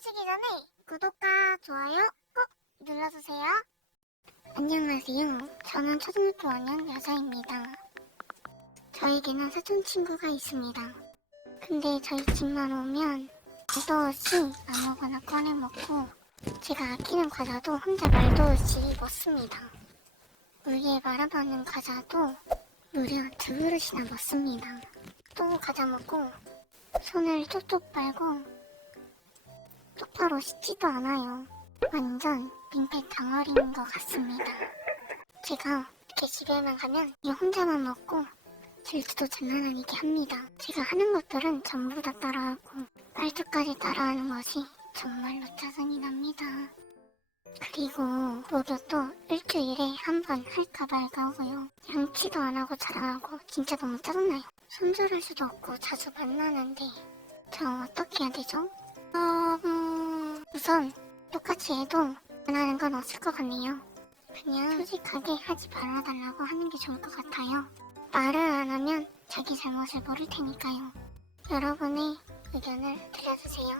보시기 전에 구독과 좋아요 꼭 눌러주세요. 안녕하세요. 저는 초등학교 5년 여자입니다. 저에게는 사촌 친구가 있습니다. 근데 저희 집만 오면 말도 없이 아무거나 꺼내 먹고 제가 아끼는 과자도 혼자 말도 없이 먹습니다. 우리의 말아먹는 과자도 무려 두 그릇이나 먹습니다. 또 과자 먹고 손을 쪽쪽 빨고 똑바로 씻지도 않아요. 완전 민폐 덩어리인 것 같습니다. 제가 이렇게 집에만 가면 이 혼자만 먹고 질투도 장난 아니게 합니다. 제가 하는 것들은 전부 다 따라하고 말투까지 따라하는 것이 정말로 짜증이 납니다. 그리고 목욕도 일주일에 한 번 할까 말까 하고요. 양치도 안 하고 자랑하고 진짜 너무 짜증나요. 손절할 수도 없고 자주 만나는데 저 어떻게 해야 되죠? 어, 음, 우선 똑같이 해도 원하는 건 없을 것 같네요. 그냥 솔직하게 하지 말아달라고 하는 게 좋을 것 같아요. 말을 안 하면 자기 잘못을 모를 테니까요. 여러분의 의견을 들려주세요.